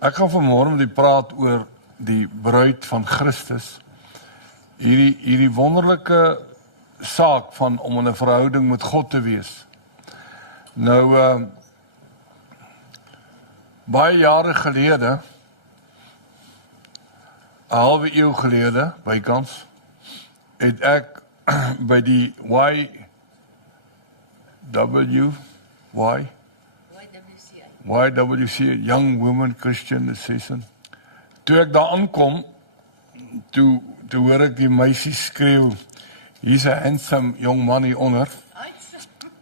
Ek gaan vanmôre met u praat oor die bruid van Christus. Hierdie wonderlike saak van om in 'n verhouding met God te wees. Nou, baie jare gelede, 'n halwe eeu gelede, bykans, het ek by die YWCA, Young Women Christian Association. Toe ek daar aankom, toe hoor ek die meisie skreeu, hier's 'n handsome young man hier onder.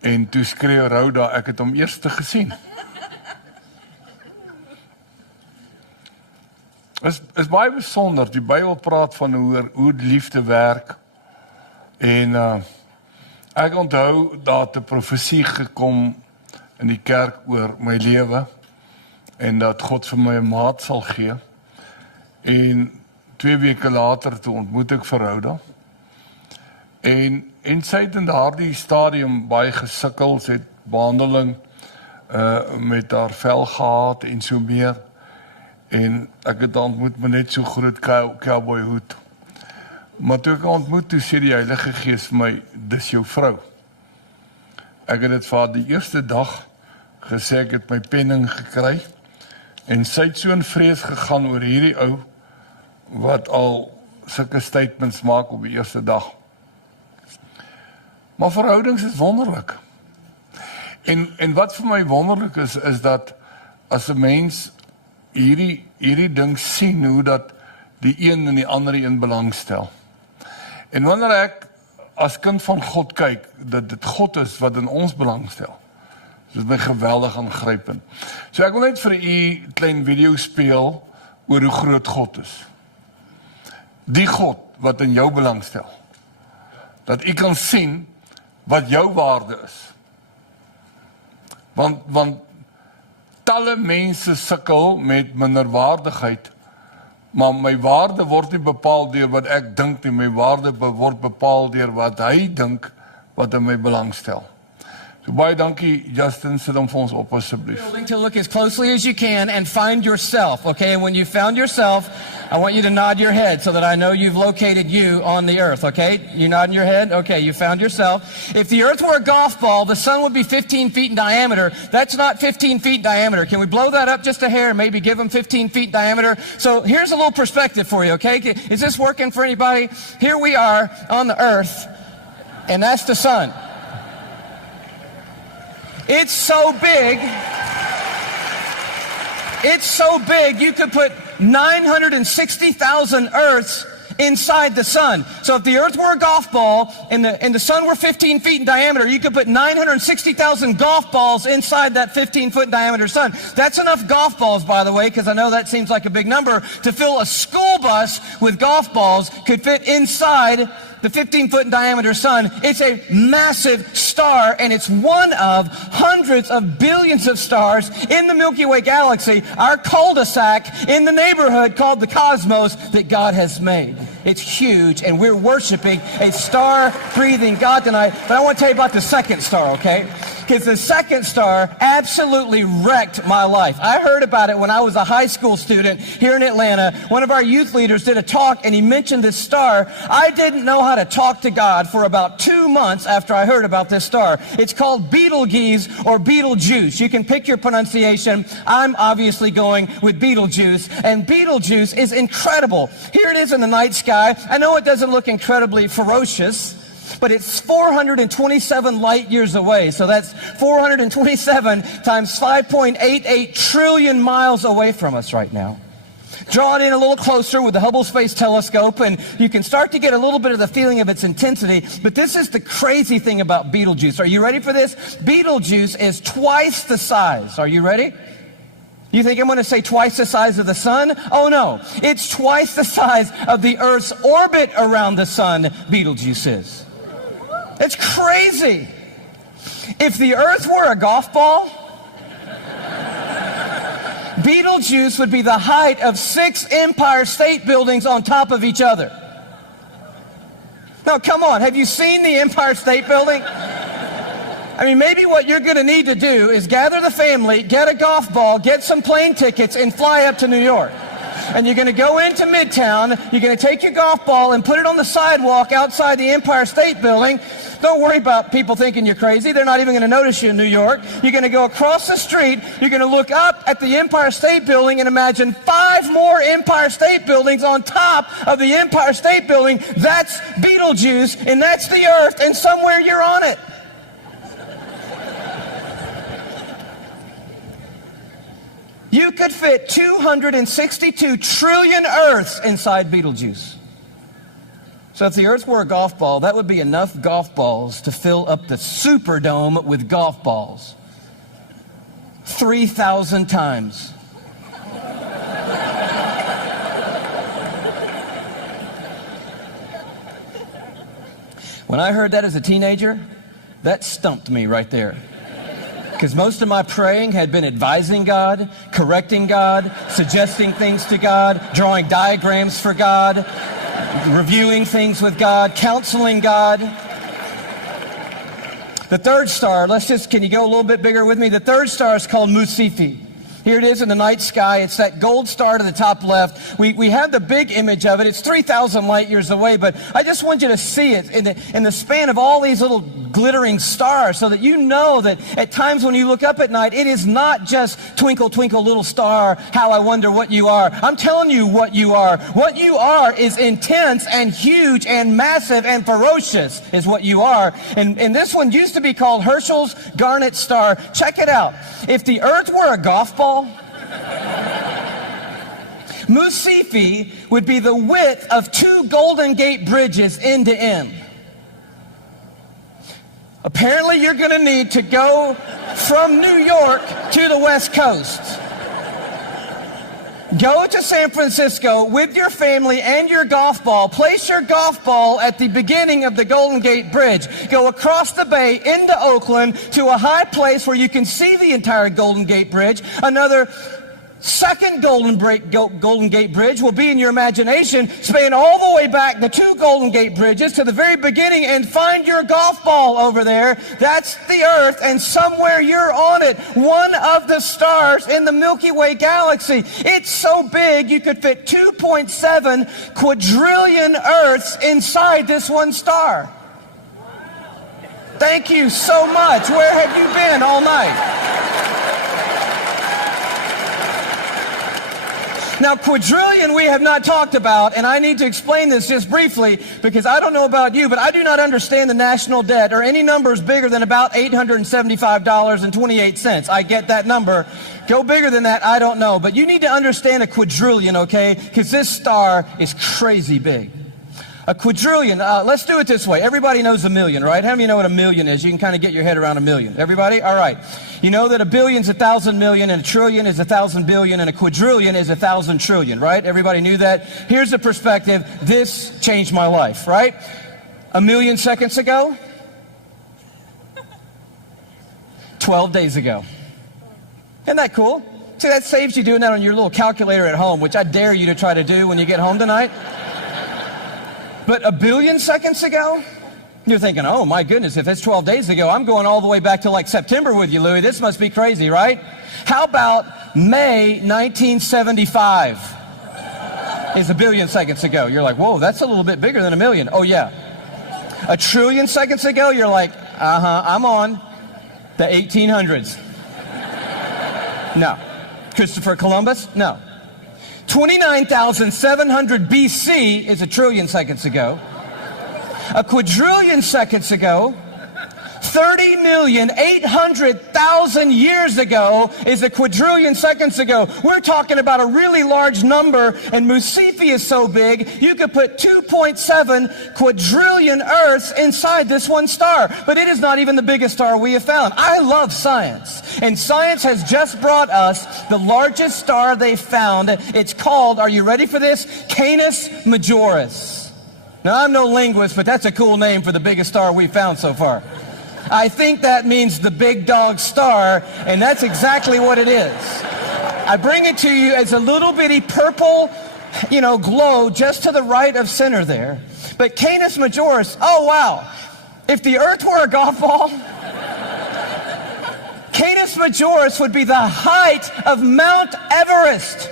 En toe skreeu Rhoda, ek het hom eers gesien. Is baie besonder, die Bybel praat van hoe die liefde werk. En ek onthou dat 'n profesie gekom in die kerk oor my lewe en dat God vir my 'n maat sal gee. En 2 weke later toe ontmoet ek vir Rhoda. En sy het in daardie stadium baie gesukkel, sy het behandeling met haar vel gehad en so meer. En ek het ontmoet met net so groot cowboy hoed. Maar toe ek ontmoet, toe sê die Heilige Gees vir my, dis jou vrou. Ek het dit vir haar die eerste dag gesê, ek het my penning gekry. En sy het so in vrees gegaan oor hierdie ou, wat al sulke statements maak op die eerste dag. Maar verhoudings is wonderlik. En wat vir my wonderlik is dat as 'n mens hierdie ding sien, hoe dat die een en die ander een belangstel. En wanneer ek as kind van God kyk, dat dit God is wat in ons belangstel, dit is my geweldig aangrypend. So ek wil net vir u 'n klein video speel oor hoe groot God is. Die God wat in jou belangstel. Dat u kan sien wat jou waarde is. Want talle mense sukkel met minderwaardigheid, maar my waarde word nie bepaal deur wat ek dink nie, my waarde word bepaal deur wat hy dink wat in my belangstel. So baie dankie Justin, sit hom vir ons op asseblief. To look as closely as you can and find yourself, okay? And when you found yourself, I want you to nod your head so that I know you've located you on the earth, okay? You nodding your head? Okay, you found yourself. If the earth were a golf ball, the sun would be 15 feet in diameter. That's not 15 feet in diameter. Can we blow that up just a hair and maybe give them 15 feet in diameter? So here's a little perspective for you, okay? Is this working for anybody? Here we are on the earth, and that's the sun. It's so big you could put 960,000 Earths inside the sun. So if the earth were a golf ball and the sun were 15 feet in diameter, you could put 960,000 golf balls inside that 15-foot diameter sun. That's enough golf balls, by the way, because I know that seems like a big number, to fill a school bus with golf balls could fit inside the 15-foot in diameter sun. It's a massive star, and it's one of hundreds of billions of stars in the Milky Way galaxy, our cul-de-sac in the neighborhood called the cosmos that God has made. It's huge, and we're worshiping a star-breathing God tonight. But I want to tell you about the second star, okay? Because the second star absolutely wrecked my life. I heard about it when I was a high school student here in Atlanta. One of our youth leaders did a talk, and he mentioned this star. I didn't know how to talk to God for about 2 months after I heard about this star. It's called Betelgeuse or Betelgeuse. You can pick your pronunciation. I'm obviously going with Betelgeuse, and Betelgeuse is incredible. Here it is in the night sky. I know it doesn't look incredibly ferocious, but it's 427 light years away. So that's 427 times 5.88 trillion miles away from us right now. Draw it in a little closer with the Hubble Space Telescope, and you can start to get a little bit of the feeling of its intensity. But this is the crazy thing about Betelgeuse. Are you ready for this? Betelgeuse is twice the size. Are you ready? You think I'm going to say twice the size of the sun? Oh no, it's twice the size of the Earth's orbit around the sun, Betelgeuse is. It's crazy. If the Earth were a golf ball, Betelgeuse would be the height of 6 Empire State Buildings on top of each other. Now come on, have you seen the Empire State Building? I mean, maybe what you're going to need to do is gather the family, get a golf ball, get some plane tickets, and fly up to New York. And you're going to go into Midtown, you're going to take your golf ball and put it on the sidewalk outside the Empire State Building. Don't worry about people thinking you're crazy. They're not even going to notice you in New York. You're going to go across the street, you're going to look up at the Empire State Building and imagine 5 more Empire State Buildings on top of the Empire State Building. That's Beetlejuice, and that's the Earth, and somewhere you're on it. You could fit 262 trillion Earths inside Beetlejuice. So if the Earth were a golf ball, that would be enough golf balls to fill up the Superdome with golf balls. 3,000 times. When I heard that as a teenager, that stumped me right there. Because most of my praying had been advising God, correcting God, suggesting things to God, drawing diagrams for God, reviewing things with God, counseling God. The third star, can you go a little bit bigger with me? The third star is called Musifi. Here it is in the night sky. It's that gold star to the top left. We have the big image of it. It's 3,000 light years away, but I just want you to see it in the span of all these little glittering stars so that you know that at times when you look up at night, it is not just twinkle, twinkle, little star, how I wonder what you are. I'm telling you what you are. What you are is intense and huge and massive and ferocious is what you are. And this one used to be called Herschel's Garnet Star. Check it out. If the Earth were a golf ball, Musifi would be the width of 2 Golden Gate bridges end to end. Apparently you're going to need to go from New York to the West Coast. Go to San Francisco with your family and your golf ball. Place your golf ball at the beginning of the Golden Gate Bridge. Go across the bay into Oakland to a high place where you can see the entire Golden Gate Bridge. Another second Golden Gate Bridge will be in your imagination. Span all the way back the 2 Golden Gate Bridges to the very beginning and find your golf ball over there. That's the Earth, and somewhere you're on it. One of the stars in the Milky Way galaxy. It's so big you could fit 2.7 quadrillion Earths inside this one star. Thank you so much. Where have you been all night? Now, quadrillion we have not talked about, and I need to explain this just briefly because I don't know about you, but I do not understand the national debt or any numbers bigger than about $875.28. I get that number. Go bigger than that, I don't know. But you need to understand a quadrillion, okay? Because this star is crazy big. A quadrillion, let's do it this way. Everybody knows a million, right? How many of you know what a million is? You can kind of get your head around a million. Everybody? All right. You know that a billion's 1,000 million, and a trillion is 1,000 billion, and a quadrillion is 1,000 trillion, right? Everybody knew that? Here's the perspective. This changed my life, right? A million seconds ago, 12 days ago. Isn't that cool? See, that saves you doing that on your little calculator at home, which I dare you to try to do when you get home tonight. But a billion seconds ago, you're thinking, oh my goodness, if it's 12 days ago, I'm going all the way back to like September with you, Louie. This must be crazy, right? How about May 1975 is a billion seconds ago? You're like, whoa, that's a little bit bigger than a million. Oh yeah. A trillion seconds ago, you're like, I'm on the 1800s. No. Christopher Columbus? No. 29,700 BC is a trillion seconds ago. A quadrillion seconds ago. 30,800,000 years ago is a quadrillion seconds ago. We're talking about a really large number, and Musifi is so big, you could put 2.7 quadrillion Earths inside this one star. But it is not even the biggest star we have found. I love science, and science has just brought us the largest star they found. It's called, are you ready for this? Canis Majoris. Now, I'm no linguist, but that's a cool name for the biggest star we've found so far. I think that means the big dog star, and that's exactly what it is. I bring it to you as a little bitty purple, glow just to the right of center there. But Canis Majoris, oh wow. If the Earth were a golf ball, Canis Majoris would be the height of Mount Everest.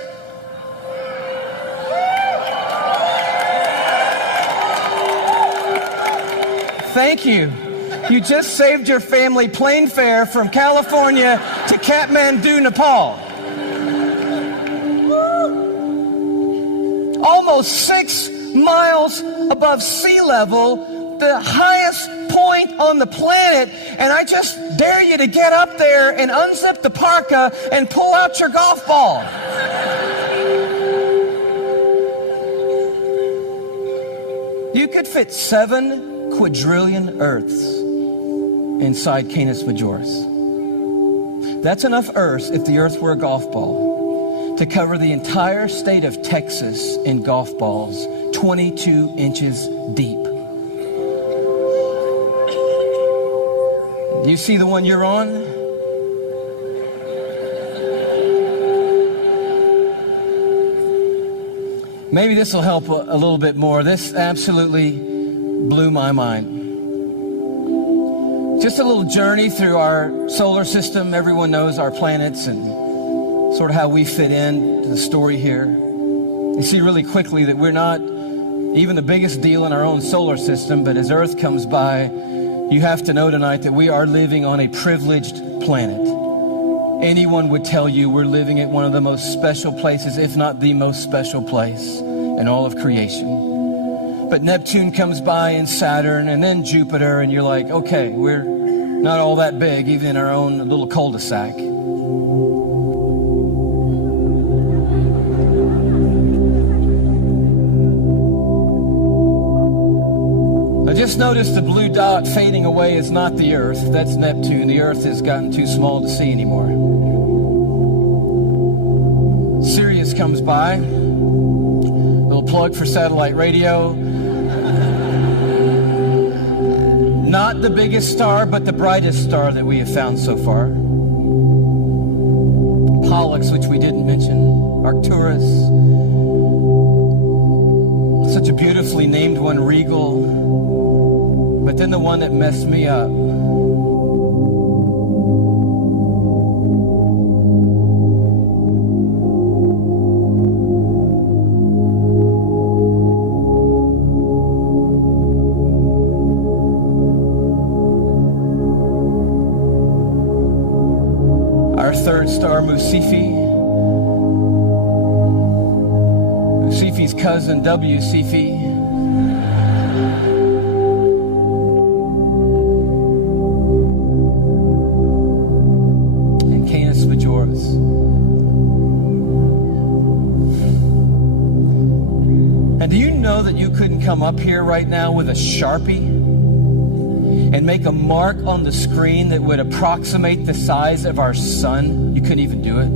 Thank you. You just saved your family plane fare from California to Kathmandu, Nepal. Almost 6 miles above sea level, the highest point on the planet, and I just dare you to get up there and unzip the parka and pull out your golf ball. You could fit 7 quadrillion Earths inside Canis Majoris. That's enough Earths, if the Earth were a golf ball, to cover the entire state of Texas in golf balls, 22 inches deep. Do you see the one you're on? Maybe this will help a little bit more. This absolutely blew my mind. Just a little journey through our solar system. Everyone knows our planets and sort of how we fit in to the story here. You see really quickly that we're not even the biggest deal in our own solar system, but as Earth comes by, you have to know tonight that we are living on a privileged planet. Anyone would tell you we're living at one of the most special places, if not the most special place in all of creation. But Neptune comes by and Saturn and then Jupiter, and you're like, okay, we're not all that big, even in our own little cul-de-sac. Just notice the blue dot fading away is not the Earth. That's Neptune. The Earth has gotten too small to see anymore. Sirius comes by. Little plug for satellite radio. Not the biggest star, but the brightest star that we have found so far. Pollux, which we didn't mention. Arcturus. Such a beautifully named one, Regal. But then the one that messed me up. Our third star, Musifi. Musifi's cousin, WCF. And do you know that you couldn't come up here right now with a Sharpie and make a mark on the screen that would approximate the size of our sun? You couldn't even do it. I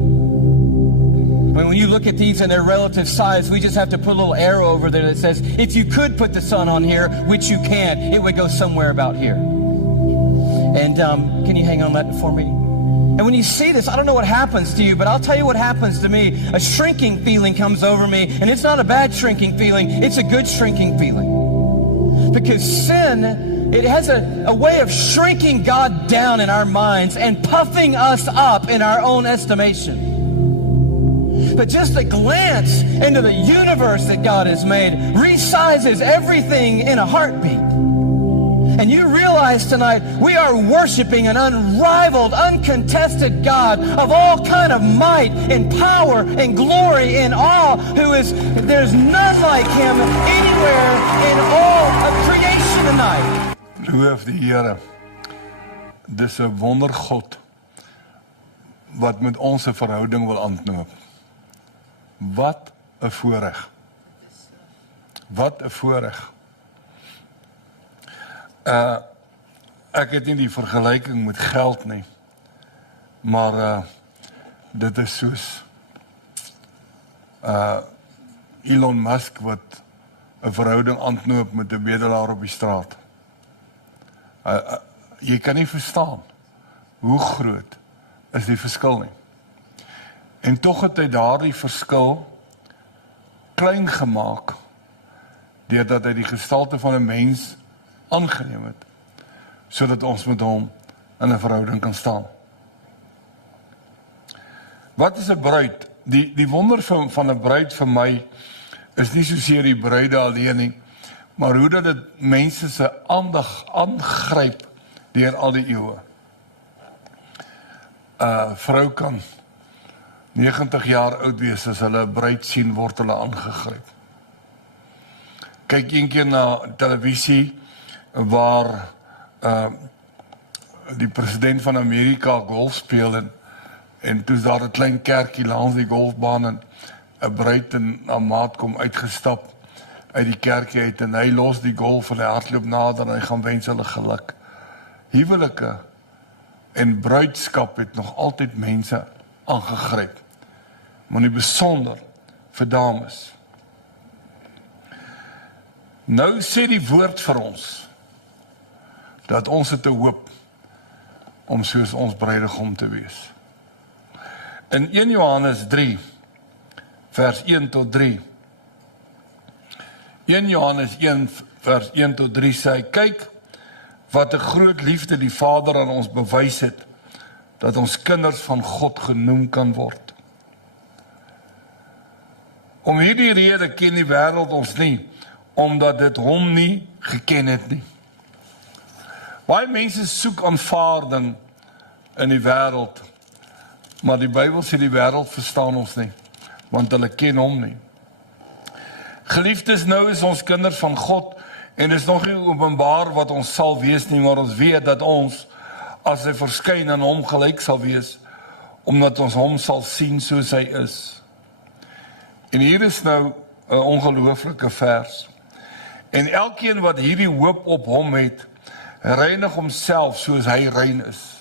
mean, when you look at these in their relative size, we just have to put a little arrow over there that says, if you could put the sun on here, which you can, it would go somewhere about here. And can you hang on that for me? And when you see this, I don't know what happens to you, but I'll tell you what happens to me. A shrinking feeling comes over me, and it's not a bad shrinking feeling. It's a good shrinking feeling. Because sin, it has a way of shrinking God down in our minds and puffing us up in our own estimation. But just a glance into the universe that God has made resizes everything in a heartbeat. And you realize tonight we are worshiping an unrivaled, uncontested God of all kind of might and power and glory and awe, there's none like him anywhere in all of creation tonight. Loof die Here. Dis 'n wondergod wat met ons 'n verhouding wil aanknoop. Wat 'n voorreg. Wat 'n voorreg. Ek het nie die vergelyking met geld nie. Maar dit is soos Elon Musk wat 'n verhouding aanknoop met 'n bedelaar op die straat. Jy kan nie verstaan hoe groot is die verskil nie. En tog het hy daardie verskil klein gemaak deurdat hy die gestalte van 'n mens aangeneem het, sodat ons met hom in 'n verhouding kan staan. Wat is 'n bruid? Die wonder van 'n bruid vir my is nie soseer die bruide alleen nie, maar hoe dat dit mense se aandag aangryp deur al die eeue. Vrou kan 90 jaar oud wees, as hulle 'n bruid sien, word hulle aangegryp. Kyk een keer na televisie waar die president van Amerika golf speel en toe is daar 'n klein kerkie langs die golfbaan en 'n bruid en 'n maat kom uitgestap uit die kerkie uit en hy los die golf en hy hardloop nader en hy gaan wens hulle geluk. Huwelike en bruidskap het nog altyd mense aangegryp, maar nie besonder vir dames. Nou sê die woord vir ons dat ons het 'n hoop om soos ons bruidegom te wees. In 1 Johannes 3 vers 1 tot 3. 1 Johannes 1 vers 1 tot 3 sê, kyk wat 'n groot liefde die Vader aan ons bewys het, dat ons kinders van God genoem kan word. Om hierdie rede ken die wêreld ons nie, omdat dit hom nie geken het nie. Baie mense soek aanvaarding in die wêreld, maar die Bybel sê die wêreld verstaan ons nie, want hulle ken hom nie. Geliefdes, nou is ons kinders van God, en is nog nie openbaar wat ons sal wees nie, maar ons weet dat ons, as hy verskyn, aan hom gelyk sal wees, omdat ons hom sal sien soos hy is. En hier is nou 'n ongelooflike vers. En elkeen wat hierdie hoop op hom het, reinig homself soos hy rein is.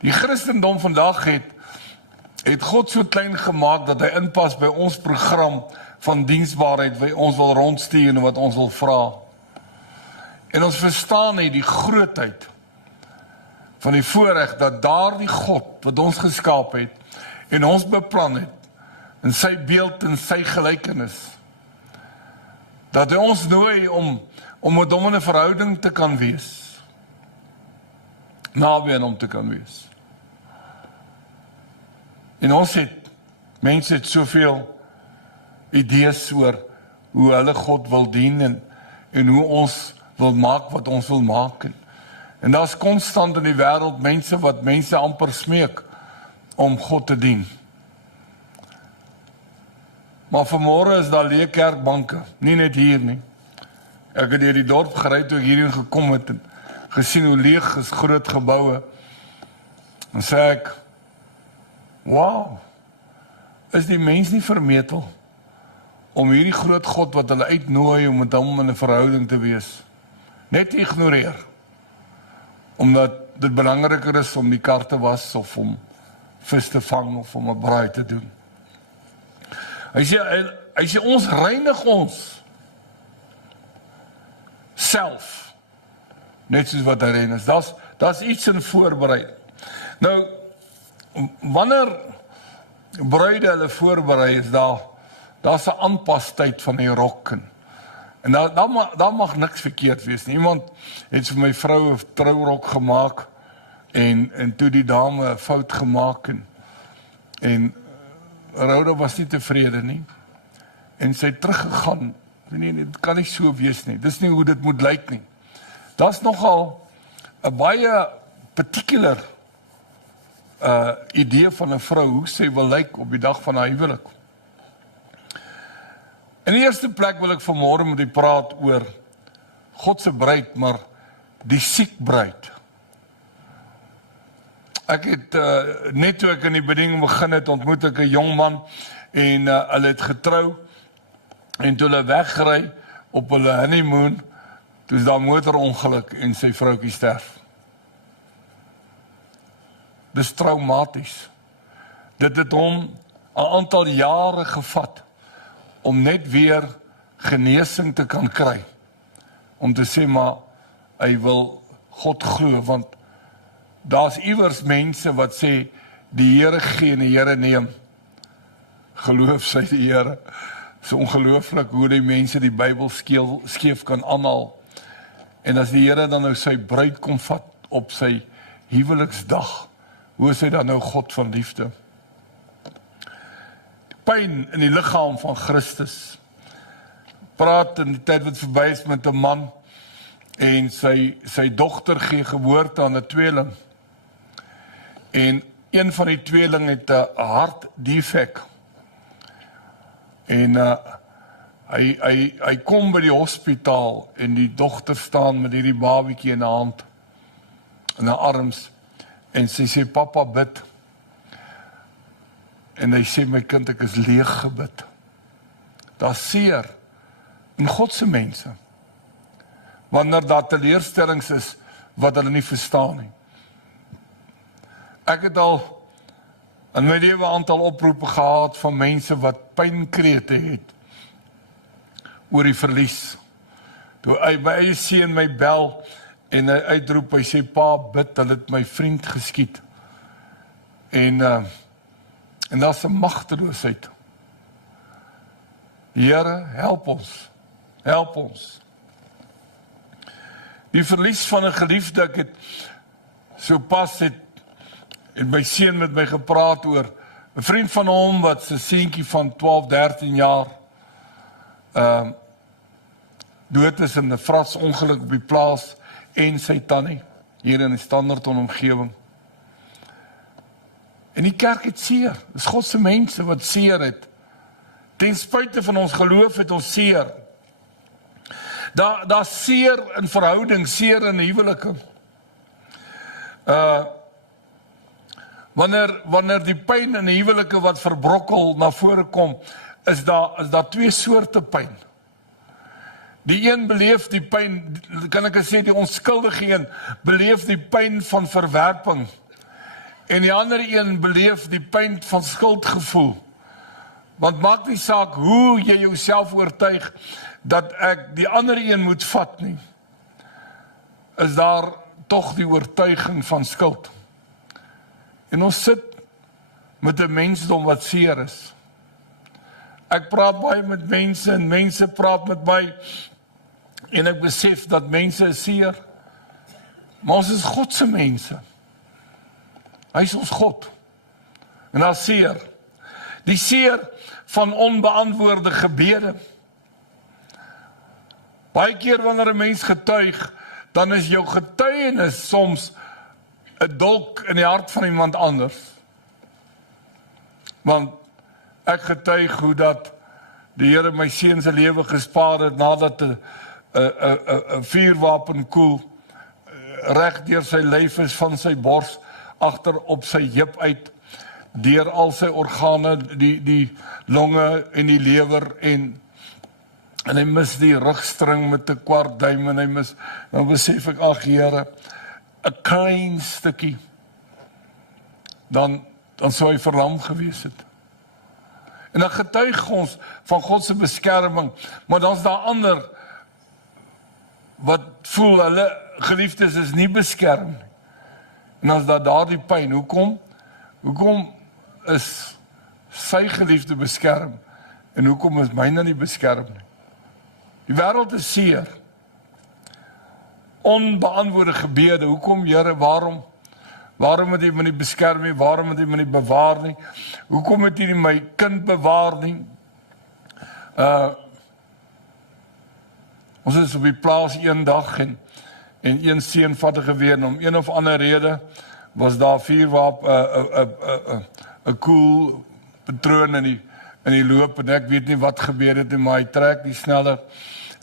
Die Christendom vandag het God so klein gemaak dat hy inpas by ons program van diensbaarheid wat ons wil rondstuur en wat ons wil vra. En ons verstaan nie die grootheid van die voorreg dat daardie God wat ons geskaap het en ons beplan het in sy beeld en sy gelykenis, dat hy ons nooi om met hom in 'n verhouding te kan wees, naby aan hom te kan wees. En mense het soveel idees oor hoe hulle God wil dien en hoe ons wil maak wat ons wil maak. En daar's konstant in die wêreld mense wat mense amper smeek om God te dien. Maar vanmôre is daar leë kerkbanke, nie net hier nie. Ek het deur die dorp gery toe ek hierheen gekom het en gesien hoe leeg is groot geboue. En sê ek, wow, is die mens nie vermetel om hierdie groot God wat hulle uitnooi om met hom in 'n verhouding te wees, net te ignoreer, omdat dit belangriker is om die kar te was of om vis te vang of om 'n braai te doen. Hy sê ons reinig ons self, net soos wat hy rein is. Daar's iets in voorbereiding. Nou, wanneer bruide hulle voorberei is, daar's 'n aanpastyd van die rok en daar mag niks verkeerd wees nie. Iemand het vir my vrou 'n trourok gemaak en toe die dame 'n fout gemaak en Rhoda was nie tevrede nie. En sy het teruggegaan. Nee, dit kan nie so wees nie. Dis nie hoe dit moet lyk nie. Daar's nogal 'n baie particular idee van 'n vrou hoe sy wil lyk op die dag van haar huwelik. In die eerste plek wil ek vanmôre met u praat oor God se bruid, maar die siek bruid. Ek het net toe ek in die bediening begin het, ontmoet ek 'n jong man en hulle het getrou en toe hulle weggery op hulle honeymoon, toe is daar motorongeluk en sy vroutjie sterf. Dis traumaties. Dit het hom 'n aantal jare gevat om net weer genesing te kan kry. Om te sê maar hy wil God glo, want daar's iewers mense wat sê die Here gee en die Here neem. Geloof sy die Here. So ongelooflik hoe die mense die Bybel skeef kan aanhaal. En as die Here dan nou sy bruid kom vat op sy huweliksdag, hoe is hy dan nou God van liefde? Die pyn in die liggaam van Christus. Praat in die tyd wat verby is met 'n man, en sy dogter gee geboorte aan 'n tweeling. En een van die tweeling het 'n hartdefek. En hy kom by die hospitaal en die dogter staan met hierdie babietjie in 'n hand, in haar arms, en sy sê, papa bid. En hy sê, my kind, ek is leeg gebid. Daar's seer in God se mense, wanneer daar teleurstellings is wat hulle nie verstaan nie. Ek het al in my lewe 'n aantal oproepe gehad van mense wat pynkrete het oor die verlies. Toe my eie seun my bel en hy uitroep, hy sê, pa, bid, hulle het my vriend geskiet. En daar's 'n magteloosheid. Here, help ons. Help ons. Die verlies van 'n geliefde, ek het so pas het my seun met my gepraat oor 'n vriend van hom wat sy seentjie van 12, 13 jaar dood is in 'n vratsongeluk op die plaas, en sy tannie hier in die Standerton omgewing. En die kerk het seer. Dis God se mense wat seer het. Ten spyte van ons geloof het ons seer. Daar seer in verhouding, seer in huwelike. Wanneer die pyn in huwelike wat verbrokkel na vore kom, is daar twee soorte pyn. Die een beleef die pyn, kan ek sê, die onskuldige een beleef die pyn van verwerping, en die ander een beleef die pyn van skuldgevoel. Want maak nie saak hoe jy jouself oortuig dat ek die ander een moet vat nie, is daar tog die oortuiging van skuld. En ons sit met 'n mensdom wat seer is. Ek praat baie met mense en mense praat met my, en ek besef dat mense is seer, maar ons is God se mense. Hy is ons God. En daar seer. Die seer van onbeantwoorde gebede. Baie keer wanneer 'n mens getuig, dan is jou getuienis soms 'n dolk in die hart van iemand anders. Want ek getuig hoe dat die Here my seun se lewe gespaar het nadat 'n vuurwapenkoel reg deur sy lyf is, van sy bors agter op sy heup uit, deur al sy organe, die longe en die lewer, en hy mis die rugstring met 'n kwart duim, en hy mis, dan besef ek, ag Here, 'n klein stukkie, dan sou hy verlam gewees het. En dan getuig ons van God se beskerming, maar dan is daar ander wat voel hulle geliefdes is nie beskerm nie. En as daardie pyn, hoekom is sy geliefde beskerm, en hoekom is myne nie beskerm nie? Die wêreld is seer. Onbeantwoorde gebede, hoekom Here, waarom het U my nie beskerm nie, waarom het U my nie bewaar nie, hoekom het U nie my kind bewaar nie? Ons is op die plaas een dag, en een seun vat 'n geweer, en om een of ander rede was daar vuurwapen, 'n koel patroon in die loop, en ek weet nie wat gebeur het, maar hy trek die sneller,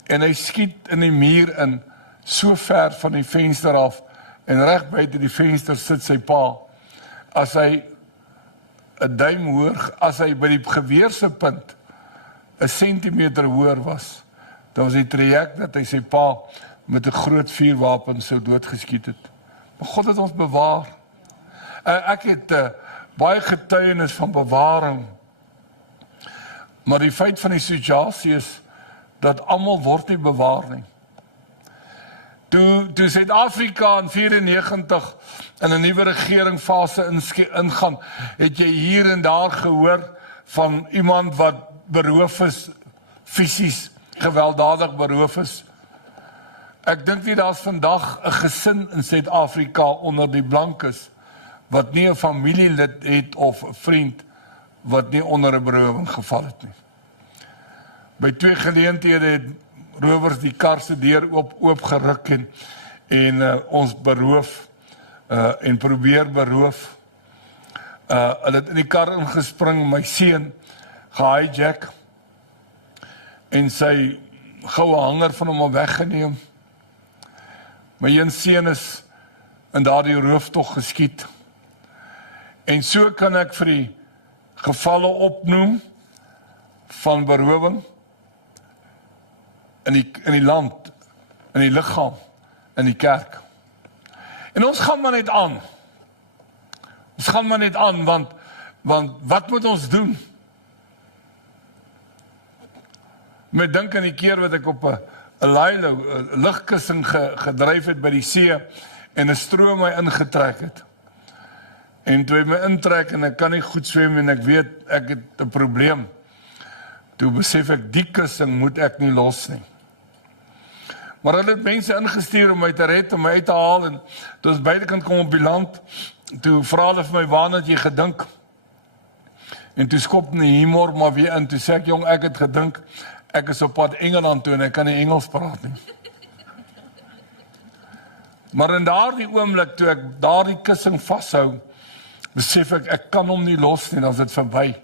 en hy skiet in die muur in, so ver van die venster af, en reg buite die venster sit sy pa. As hy 'n duim hoor, as hy by die geweer se punt 'n sentimeter hoër was, dan was die traject dat hy sy pa met 'n groot vuurwapen sou doodgeskiet het. Maar God het ons bewaar. Ek het baie getuienis van bewaring, maar die feit van die situasie is dat almal word nie bewaar nie. Toe Suid-Afrika in 94 in 'n nuwe regeringfase ingaan, het jy hier en daar gehoor van iemand wat beroof is, fisies gewelddadig beroof is. Ek dink nie daar's vandag 'n gesin in Suid-Afrika onder die blankes wat nie 'n familielid het of 'n vriend wat nie onder 'n berowing geval het nie. By 2 geleenthede het rowers die kar se deur oopgeruk en ons beroof en probeer beroof. Hulle het in die kar ingespring, my seun gehijack en sy goue hanger van hom al weggeneem. My een seun is in daardie rooftog geskiet. En so kan ek vir die gevalle opnoem van berowing in die land, in die liggaam, in die kerk. En ons gaan maar net aan. Ons gaan maar net aan, want wat moet ons doen? Met dink aan die keer wat ek op 'n ligkussing gedryf het by die see en 'n stroom my ingetrek het. En toe hy my intrek en ek kan nie goed swem en ek weet ek het 'n probleem. Toe besef ek die kussing moet ek nie los nie. Maar hulle het mense ingestuur om my te red, om my uit te haal en toe ons buitekant kom op die land, toe vra hulle vir my waarna het jy gedink? En toe skop die humor maar weer in, toe sê ek jong ek het gedink ek is op pad Engeland toe en ek kan nie Engels praat nie. Maar in daardie oomblik toe ek daardie kussing vashou, besef ek kan hom nie los nie, dan is dit verby.